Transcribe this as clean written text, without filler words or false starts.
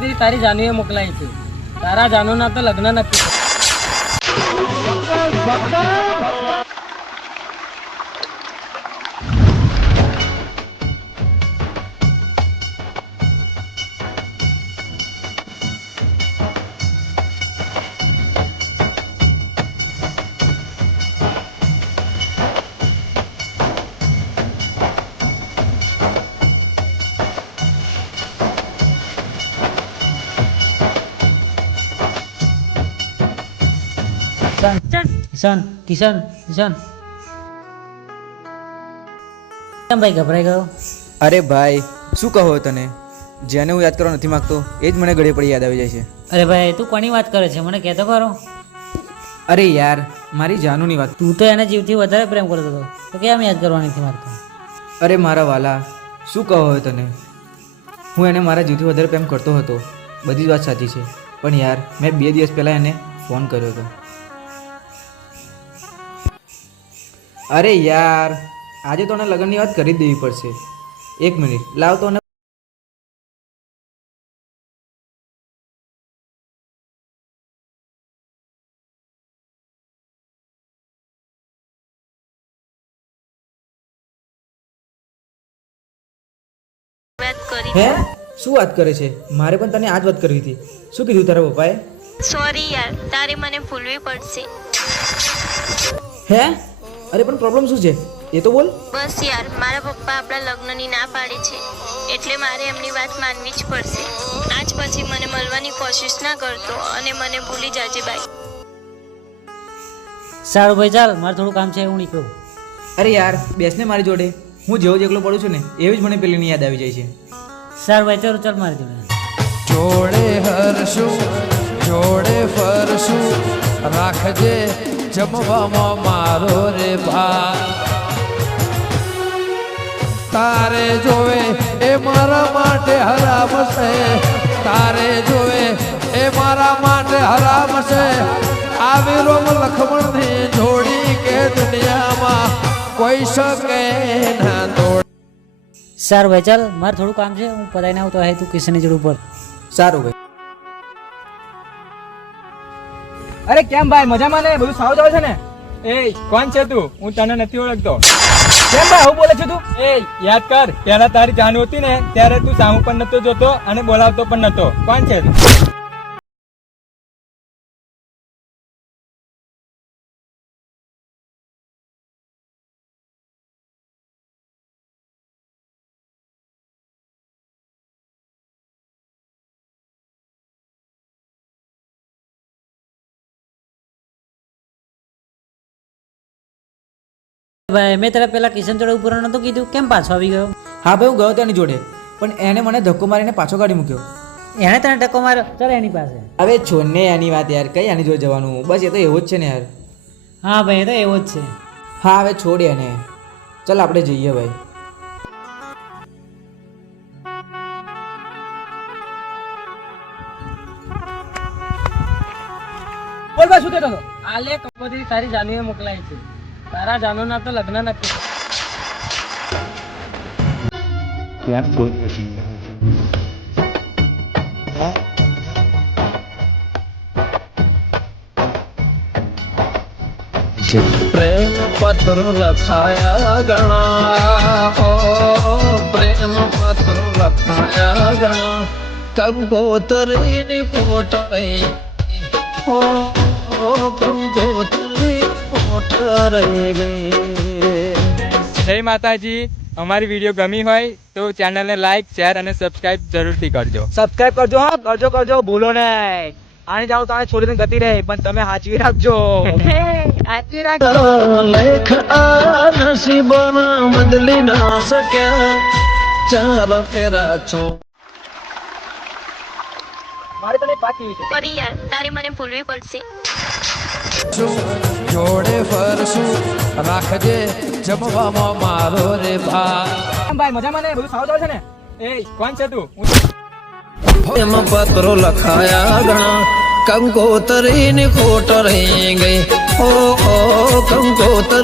કંકોત્રી તારી જાનુએ મોકલાઈ છે. તારા જાનુના તો લગ્ન નક્કી છે. કિશન કિશન કિશન કેમ ભાઈ ગભરાઈ ગયો? અરે ભાઈ શું કહો તને, જેને હું યાદ કરવા નથી માંગતો એ જ મને ઘડી પડી યાદ આવી જાય છે. અરે ભાઈ તું કોની વાત કરે છે, મને કહેતો ખરો. અરે યાર મારી જાનુની વાત. તું તો એને જીવથી વધારે પ્રેમ કરતો હતો તો કેમ યાદ કરવા નથી માંગતો? અરે મારા વાલા શું કહો હવે તને, હું એને મારા જીવથી વધારે પ્રેમ કરતો હતો, બધી જ વાત સાચી છે. પણ યાર મેં 2 દિવસ પહેલાં એને ફોન કર્યો હતો. અરે યાર આજે તો એને લગ્નની વાત કરી જ દેવી પડશે. 1 મિનિટ લાવ તો. હે શું વાત કરે છે? મારે પણ તને આ જ વાત કરવી હતી. શું કીધું તારા પપ્પાએ? સોરી યાર, તારે મને ભૂલવી પડશે. હે અરે પણ પ્રોબ્લેમ શું છે એ તો બોલ. બસ યાર, મારા પપ્પા આપણા લગ્નની ના પાડે છે એટલે મારે એમની વાત માનવી જ પડશે. આજ પછી મને મળવાની કોશિશ ના કરતો અને મને ભૂલી જાજે ભાઈ. સારું ભાઈ ચાલ, મારે થોડું કામ છે, હું નીકળું. અરે યાર બેસને મારી જોડે, હું જેવો જ એકલો પડું છું ને એવી જ મને પેલીની યાદ આવી જાય છે. સારું ભાઈ ચાલો ચાલ મારી જોડે. જોડે હરશું જોડે ફરશું, રાખજે જમવામાં મારો રે ભા. તારે જોવે એ મારા માટે હરામ છે, તારે જોવે એ મારા માટે હરામ છે. આવી રોમ લખમણની જોડી કે દુનિયામાં કોઈ શકે ના તોડ. સારું ભાઈ ચાલ, મારે થોડું કામ છે, હું પતાઈને આવું તો તું કિશનની જોડ ઉપર. સારું ભાઈ. અરે કેમ ભાઈ, મજામાં ને? બધું સારું ચાલે છે ને? એ કોણ છે તું? હું તને નથી ઓળખતો. કેમ ભાઈ આવું બોલે છે તું? એ યાદ કર, પહેલા તારી જાન હતી ને ત્યારે તું સામું પણ નતો જોતો અને બોલાવતો પણ નતો. કોણ છે તું? ભાઈ મેં તારા પેલા કિશન જોડે ઉપર નતો કીધું, કેમ પાછો આવી ગયો? હા ભાઈ હું ગયો તેની જોડે, પણ એને મને ધક્કો મારીને પાછો કાઢી મૂક્યો. એણે તને ટકો માર્યો? ચાલ એની પાસે. હવે છોડને એની વાત યાર, કઈ આની જોડે જવાનું, બસ એ તો એવો જ છે ને યાર. હા ભાઈ એ તો એવો જ છે. હા હવે છોડ એને, ચાલ આપણે જઈએ ભાઈ. બોલ ભાઈ શું કહેતો હતો? આલે કંકોત્રી તારી જાનુએ મોકલાઈ છે. તારા જાનુના તો લગ્ન નક્કી છે. પ્રેમ પત્ર લખાયા ગણા, ઓ પ્રેમ પત્ર લખાયા ગણા, કંકોત્રીની ફોટો ઓ કંકોત્રી ફોટો રહી ગઈ. જય માતાજી. અમારી વિડીયો ગમી હોય તો ચેનલને લાઈક, શેર અને સબસ્ક્રાઇબ જરૂરથી કરજો. સબસ્ક્રાઇબ કરજો, હા કરજો, ભૂલો નહીં. આને જાવ તો આને છોડીને ગતિ રહે, પણ તમે સાચવી રાખજો. સાચવી રાખજો. લેખ આ નસીબના બદલી ના શક્યા, ચાલ ફેરા છો. મારે તને એક વાત કહેવી છે. સોરી યાર, તારે મને ભૂલવી પડશે. જોડે ફરશું, રાખજે જમવામાં મારો રે ભા. ભાઈ મજામાં ને? બધું સારું ચાલે છે ને? એ કોણ છે તું? એમાં પત્રો લખાયા ઘણા, કંકોત્રીની ખોટ રહી ગઈ. ઓ કંકોત્રી